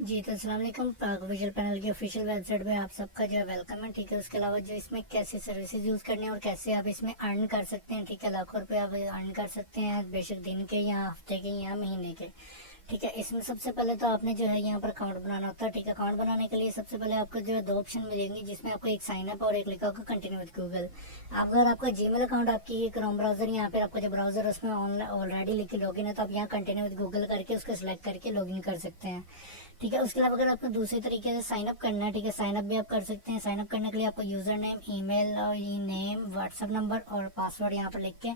जी तो अस्सलाम वालेकुम। प्राग विजुअल पैनल की ऑफिशियल वेबसाइट पे आप सबका जो है वेलकम है। ठीक है, उसके अलावा जो इसमें कैसे सर्विसेज यूज़ करने हैं और कैसे आप इसमें अर्न कर सकते हैं। ठीक है, लाखों रुपए आप अर्न कर सकते हैं, बेशक दिन के या हफ्ते के या महीने के। ठीक है, इसमें सबसे पहले तो आपने जो है यहाँ पर अकाउंट बनाना होता है। ठीक है, अकाउंट बनाने के लिए सबसे पहले आपको जो है दो ऑप्शन मिलेंगे, जिसमें आपको एक साइन अप और एक लिखा होगा कंटिन्यू विद गूगल। आप अगर आपका जीमेल अकाउंट आपकी क्रोम ब्राउजर यहाँ पे आपका जो ब्राउजर है उसमें ऑलरेडी लिख के लॉगिन है, तो आप यहाँ कंटिन्यू विद गूगल करके उसको सिलेक्ट करके लॉगिन कर सकते हैं। ठीक है, उसके अलावा अगर आपको दूसरे तरीके से साइन अप करना है, ठीक है, साइन अप भी आप कर सकते हैं। साइन अप करने के लिए आपको यूजर नेम, ईमेल और ये नेम, व्हाट्सअप नंबर और पासवर्ड यहाँ पर लिख के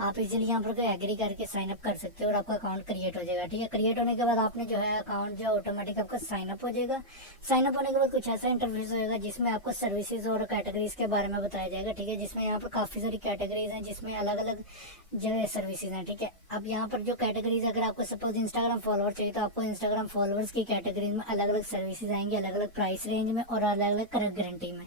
आप इजीली यहाँ पर एग्री करके साइन अप कर सकते हो और आपका अकाउंट क्रिएट हो जाएगा। ठीक है, क्रिएट होने के बाद आपने जो है अकाउंट जो ऑटोमेटिक आपका साइन अप हो जाएगा। साइन अप होने के बाद कुछ ऐसा इंटरफेस होगा जिसमें आपको सर्विसेज और कैटेगरीज के बारे में बताया जाएगा। ठीक है, जिसमें यहाँ पर काफ़ी सारी कैटेगरीज हैं, जिसमें अलग अलग जो है सर्विसेज हैं। ठीक है, अब यहाँ पर जो कैटेगरीज, अगर आपको सपोज इंस्टाग्राम फॉलोअर चाहिए तो आपको इंस्टाग्राम फॉलोअर्स की कैटेगरीज में अलग अलग सर्विसेज आएंगे, अलग अलग प्राइस रेंज में और अलग अलग करेक्ट गारंटी में।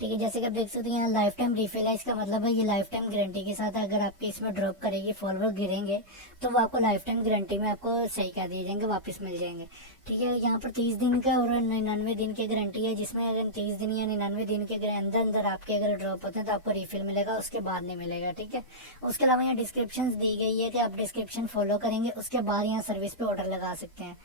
ठीक है, जैसे कि आप देख सकते हैं यहाँ लाइफ टाइम रिफिल है, इसका मतलब है ये लाइफ टाइम गारंटी के साथ अगर आपके इसमें ड्रॉप करेगी, फॉलोअर गिरेंगे तो वो आपको लाइफ टाइम गारंटी में आपको सही कर दिए जाएंगे, वापस मिल जाएंगे। ठीक है, यहाँ पर 30 दिन का और 99 दिन की गारंटी है, जिसमें अगर 30 दिन या 99 दिन के अंदर अंदर आपके अगर ड्रॉप होते हैं तो आपको रिफिल मिलेगा, उसके बाद नहीं मिलेगा। ठीक है, उसके अलावा यहाँ डिस्क्रिप्शन दी गई है कि आप डिस्क्रिप्शन फॉलो करेंगे उसके बाद यहाँ सर्विस पे ऑर्डर लगा सकते हैं।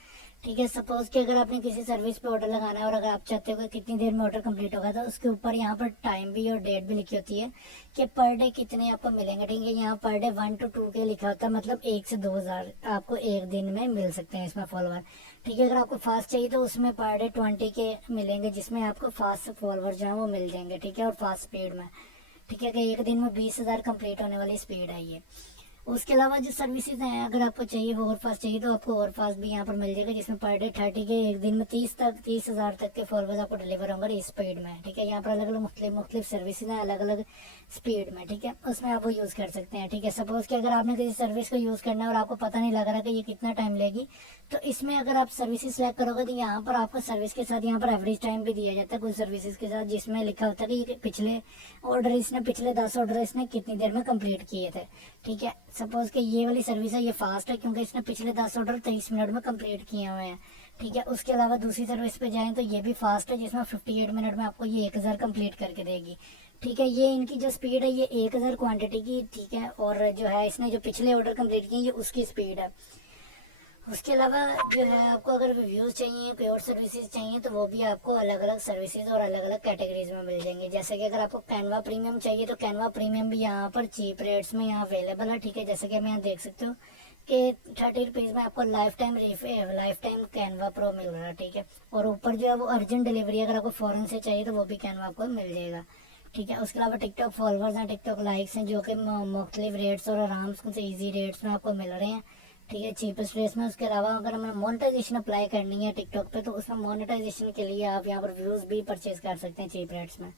ठीक है, सपोज कि अगर आपने किसी सर्विस पे ऑर्डर लगाना है और अगर आप चाहते हो कि कितनी देर में ऑर्डर कंप्लीट होगा, तो उसके ऊपर यहाँ पर टाइम भी और डेट भी लिखी होती है कि पर डे कितने आपको मिलेंगे। ठीक है, यहाँ पर डे 1 to 2 के लिखा होता है, मतलब 1 से 2 हज़ार आपको एक दिन में मिल सकते हैं इसमें फॉलोअर। ठीक है, अगर आपको फास्ट चाहिए तो उसमें पर डे 20 के मिलेंगे, जिसमें आपको फास्ट फॉलोअर जो है वो मिल जाएंगे। ठीक है, और फास्ट स्पीड में। ठीक है, कि एक दिन में 20 हज़ार कंप्लीट होने वाली स्पीड है ये। उसके अलावा जो सर्विसेज हैं, अगर आपको चाहिए वो और फास्ट चाहिए तो आपको और फास्ट भी यहाँ पर मिल जाएगा, जिसमें पर डे 30 के, एक दिन में 30 हज़ार तक के फॉलोअर्स आपको डिलीवर होंगे इस स्पीड में। ठीक है, यहाँ पर अलग अलग मुख्तलिफ सर्विसेज हैं, अलग अलग स्पीड में। ठीक है, उसमें आप वो यूज़ कर सकते हैं। ठीक है, सपोज कि अगर आपने किसी सर्विस को यूज़ करना है और आपको पता नहीं लग रहा कि ये कितना टाइम लेगी, तो इसमें अगर आप सर्विसेज सेलेक्ट करोगे तो यहाँ पर आपको सर्विस के साथ यहाँ पर एवरेज टाइम भी दिया जाता है कुछ सर्विसेज के साथ, जिसमें लिखा होता है कि ये पिछले 10 ऑर्डर इसने कितनी देर में कंप्लीट किए थे। ठीक है, सपोज कि ये वाली सर्विस है, ये फास्ट है क्योंकि इसने पिछले 10 ऑर्डर 23 मिनट में कंप्लीट किए हुए हैं। ठीक है, उसके अलावा दूसरी सर्विस पे जाएं तो ये भी फास्ट है, जिसमें 58 मिनट में आपको ये 1000 कंप्लीट करके देगी। ठीक है, ये इनकी जो स्पीड है ये 1000 क्वांटिटी की। ठीक है, और जो है इसने जो पिछले ऑर्डर कंप्लीट किए ये उसकी स्पीड है। उसके अलावा जो है आपको अगर रिव्यूज़ चाहिए, कोई और सर्विसेज चाहिए, तो वो भी आपको अलग अलग सर्विसेज और अलग अलग कैटेगरीज में मिल जाएंगे। जैसे कि अगर आपको कैनवा प्रीमियम चाहिए तो कैनवा प्रीमियम भी यहाँ पर चीप रेट्स में यहाँ अवेलेबल है। ठीक है, जैसे कि हम यहाँ देख सकते हो कि 30 रुपीज़ में आपको लाइफ टाइम कैनवा प्रो मिल रहा है। ठीक है, और ऊपर जो है वो अर्जेंट डिलीवरी, अगर आपको फ़ौरन से चाहिए तो वो भी कैनवा आपको मिल जाएगा। ठीक है, उसके अलावा टिकटॉक फॉलोअर्स हैं, टिकटॉक लाइक्स हैं, जो कि मुख्तलिफ रेट्स और आराम से ईजी रेट्स में आपको मिल रहे हैं। ठीक है, चीपेस्ट रेट्स में। उसके अलावा अगर हमें मोनेटाइजेशन अप्लाई करनी है टिकटॉक पे, तो उसमें मोनेटाइजेशन के लिए आप यहाँ पर व्यूज़ भी परचेज कर सकते हैं चीप रेट्स में।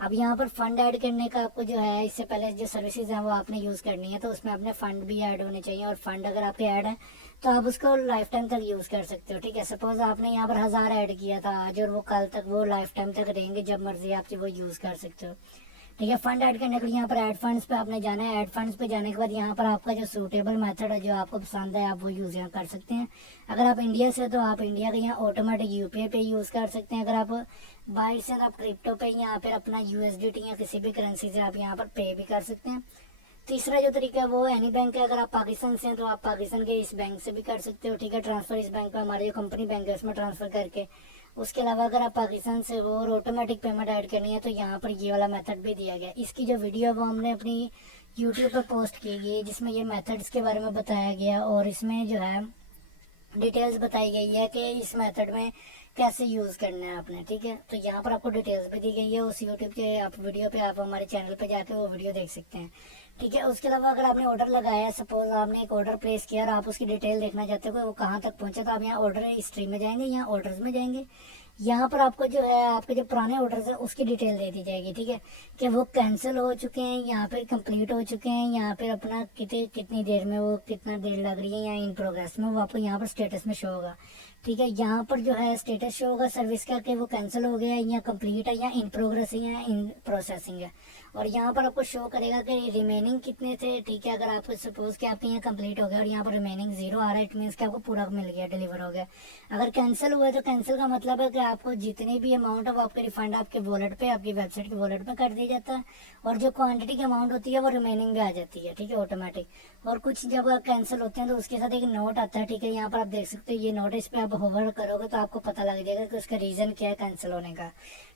अब यहाँ पर फंड ऐड करने का आपको जो है, इससे पहले जो सर्विसेज हैं वो आपने यूज़ करनी है, तो उसमें अपने फ़ंड भी ऐड होने चाहिए, और फंड अगर आपके ऐड है तो आप उसको लाइफ टाइम तक यूज़ कर सकते हो। ठीक है, सपोज आपने यहाँ पर 1000 ऐड किया था आज, और वो कल तक वो लाइफ टाइम तक रहेंगे, जब मर्जी आप वो यूज़ कर सकते हो। ठीक है, फंड ऐड करने के लिए यहाँ पर ऐड फंड्स पे आपने जाना है। ऐड फंड्स पे जाने के बाद यहाँ पर आपका जो सूटेबल मेथड है, जो आपको पसंद है, आप वो यूज़ यहाँ कर सकते हैं। अगर आप इंडिया से तो आप इंडिया का यहाँ ऑटोमेटिक यूपीआई पे यूज़ कर सकते हैं। अगर आप बाहर से आप क्रिप्टो पे या फिर अपना यूएसडीटी या किसी भी करेंसी से आप यहाँ पर पे भी कर सकते हैं। तीसरा जो तरीका है वो एनी बैंक है। अगर आप पाकिस्तान से हैं तो आप पाकिस्तान के इस बैंक से भी कर सकते हो। ठीक है, ट्रांसफ़र इस बैंक में, हमारे जो कंपनी बैंक है उसमें ट्रांसफ़र करके। उसके अलावा अगर आप पाकिस्तान से हो और ऑटोमेटिक पेमेंट ऐड करनी है तो यहाँ पर ये वाला मेथड भी दिया गया। इसकी जो वीडियो है वो हमने अपनी यूट्यूब पर पोस्ट की गई है, जिसमें ये मेथड्स के बारे में बताया गया और इसमें जो है डिटेल्स बताई गई है कि इस मेथड में कैसे यूज़ करना है आपने। ठीक है, तो यहाँ पर आपको डिटेल्स भी दी गई है उस यूट्यूब के आप वीडियो पे, आप हमारे चैनल पे जाके वो वीडियो देख सकते हैं। ठीक है, उसके अलावा अगर आपने ऑर्डर लगाया है, सपोज आपने एक ऑर्डर प्लेस किया और आप उसकी डिटेल देखना चाहते हो कि वो कहाँ तक पहुँचा, तो आप यहाँ ऑर्डर हिस्ट्री में जाएंगे, यहाँ ऑर्डर्स में जाएंगे। यहाँ पर आपको जो है आपके जो पुराने ऑर्डर्स हैं उसकी डिटेल दे दी जाएगी। ठीक है, कि वो कैंसिल हो चुके हैं, यहाँ पर कंप्लीट हो चुके हैं, यहाँ पर अपना कितनी देर में वो कितना देर लग रही है, या इन प्रोग्रेस में, वो आपको यहाँ पर स्टेटस में शो होगा। ठीक है। यहाँ पर जो है स्टेटस शो होगा सर्विस का कि वो कैंसिल हो गया है या कंप्लीट है या इन प्रोग्रेस है या इन प्रोसेसिंग है। और यहाँ पर आपको शो करेगा कि रिमेनिंग कितने थे। ठीक है, अगर आपको सपोज कि आपके यहाँ कंप्लीट हो गया और यहाँ पर रिमेनिंग 0 आ रहा है, इट मीन्स कि आपको पूरा मिल गया, डिलीवर हो गया। अगर कैंसिल हुआ है तो कैंसिल का मतलब है कि आपको जितनी भी अमाउंट है वो आपके रिफंड आपके वॉलेट पे, आपकी वेबसाइट के वॉलेट पे कर दिया जाता है। और जो क्वांटिटी की अमाउंट होती है वो रिमेनिंग में आ जाती है। ठीक है, ऑटोमेटिक। और कुछ जब कैंसिल होते हैं तो उसके साथ एक नोट आता है। ठीक है, यहाँ पर आप देख सकते हो ये नोट, इस पर आप होवर करोगे तो आपको पता लग जाएगा कि उसका रीज़न क्या है कैंसिल होने का।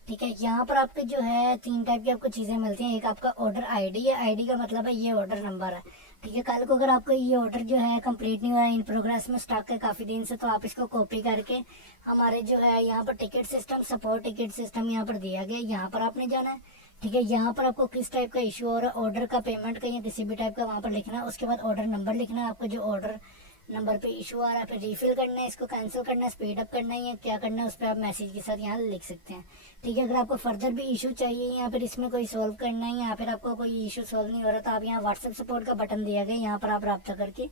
ठीक है, यहाँ पर आपके जो है 3 टाइप की आपको चीज़ें मिलती हैं। एक आपका ऑर्डर आईडी है, आईडी का मतलब है ये ऑर्डर नंबर है। ठीक है, कल को अगर आपका ये ऑर्डर जो है कंप्लीट नहीं हुआ है, इन प्रोग्रेस में स्टॉक है काफ़ी दिन से, तो आप इसको कॉपी करके हमारे जो है यहाँ पर ticket system, support ticket system यहाँ पर दिया गया, यहाँ पर आपने जाना है। ठीक है, यहाँ पर आपको किस टाइप का इशू हो रहा है, ऑर्डर का, पेमेंट का या किसी भी टाइप का वहाँ पर लिखना है। उसके बाद ऑर्डर नंबर लिखना है, आपको जो ऑर्डर नंबर पे इशू आ रहा है, फिर रीफिल करना है, इसको कैंसिल करना है, स्पीड अप करना है या क्या करना है, उस पर आप मैसेज के साथ यहाँ लिख सकते हैं। ठीक है, अगर आपको फर्दर भी इशू चाहिए या फिर इसमें कोई सॉल्व करना है या फिर आपको कोई इशू सॉल्व नहीं हो रहा, तो आप यहाँ व्हाट्सएप सपोर्ट का बटन दिया गया, यहाँ पर आप रब्ता करके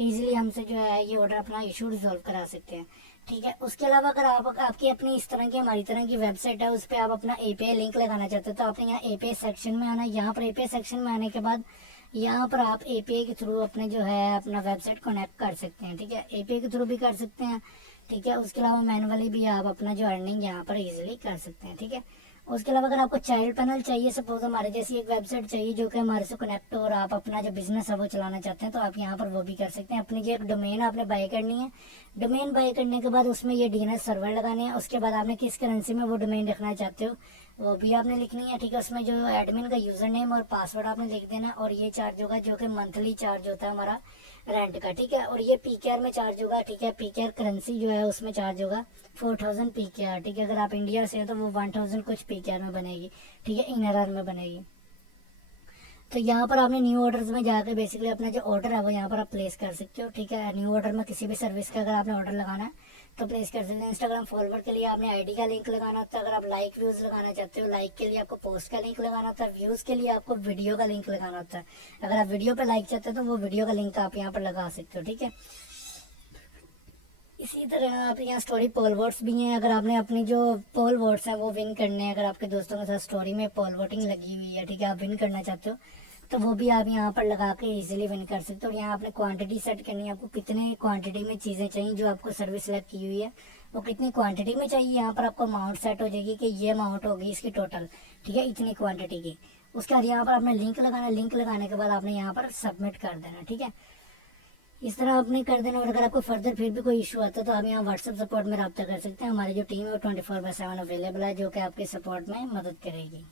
ईजिली हमसे जो है ये ऑर्डर अपना इशू रिजॉल्व करा सकते हैं। ठीक है, उसके अलावा अगर आपकी अपनी इस तरह की हमारी तरह की वेबसाइट है, उस पर आप अपना एपीआई लिंक लगाना चाहते हैं, तो आपने यहाँ एपीआई सेक्शन में आना है। यहाँ पर एपीआई सेक्शन में आने के बाद यहाँ पर आप एपीआई के थ्रू अपने जो है अपना वेबसाइट कनेक्ट कर सकते हैं। ठीक है, एपीआई के थ्रू भी कर सकते हैं। ठीक है, उसके अलावा मैनुअली भी आप अपना जो अर्निंग यहाँ पर इजीली कर सकते हैं। ठीक है, उसके अलावा अगर आपको चाइल्ड पैनल चाहिए, सपोज हमारे जैसी एक वेबसाइट चाहिए जो कि हमारे से कनेक्ट हो और आप अपना जो बिजनेस है वो चलाना चाहते हैं, तो आप यहाँ पर वो भी कर सकते हैं। अपनी जो एक डोमेन आपने बाय करनी है, डोमेन बाय करने के बाद उसमें ये डीएनएस सर्वर लगाने हैं। उसके बाद आपने किस करेंसी में वो डोमेन रखना चाहते हो वो भी आपने लिखनी है। ठीक है, उसमें जो एडमिन का यूजर नेम और पासवर्ड आपने लिख देना। और ये चार्ज होगा जो कि मंथली चार्ज होता है हमारा रेंट का। ठीक है, और ये पीकेआर में चार्ज होगा। ठीक है, पीकेआर करेंसी जो है उसमें चार्ज होगा 4000 पीकेआर। ठीक है, अगर आप इंडिया से हो तो वो 1000 कुछ पीकेआर में बनेगी। ठीक है, इनआरआर में बनेगी। तो यहाँ पर आपने न्यू ऑर्डर्स में जाकर बेसिकली अपना जो ऑर्डर है वो यहाँ पर आप प्लेस कर सकते हो। ठीक है, न्यू ऑर्डर में किसी भी सर्विस का अगर आपने ऑर्डर लगाना है तो प्लेस कर सकते हैं। इंस्टाग्राम फॉलोवर के लिए आपने आईडी का लिंक लगाना होता है। अगर आप लाइक व्यूज लगाना चाहते हो, लाइक के लिए आपको पोस्ट का लिंक लगाना होता है। व्यूज के लिए आपको वीडियो का लिंक लगाना होता है। अगर आप वीडियो पे लाइक चाहते हो तो वो वीडियो का लिंक आप यहाँ पर लगा सकते हो। ठीक है, इसी तरह आप यहाँ स्टोरी पोल वोट्स भी हैं। अगर आपने अपनी जो पोल वोट्स हैं वो विन करने हैं, अगर आपके दोस्तों के साथ स्टोरी में पोल वोटिंग लगी हुई है, ठीक है, आप विन करना चाहते हो तो वो भी आप यहाँ पर लगा के इजीली विन कर सकते हो। यहाँ आपने क्वांटिटी सेट करनी है, आपको कितने क्वांटिटी में चीज़ें चाहिए जो आपको सर्विस सेलेक्ट की हुई है वो कितनी क्वांटिटी में चाहिए। यहाँ पर आपको अमाउंट सेट हो जाएगी कि ये अमाउंट होगी इसकी टोटल। ठीक है, इतनी क्वांटिटी की। उसके बाद यहाँ पर आपने लिंक लगाना, लिंक लगाने के बाद आपने यहाँ पर सबमिट कर देना। ठीक है, इस तरह आपने कर देना। और अगर आपको फर्दर फिर भी कोई इशू आता है तो आप यहाँ व्हाट्सएप सपोर्ट में रब्ता कर सकते हैं। हमारी जो टीम है वो 24/7 अवेलेबल है जो कि आपके सपोर्ट में मदद करेगी।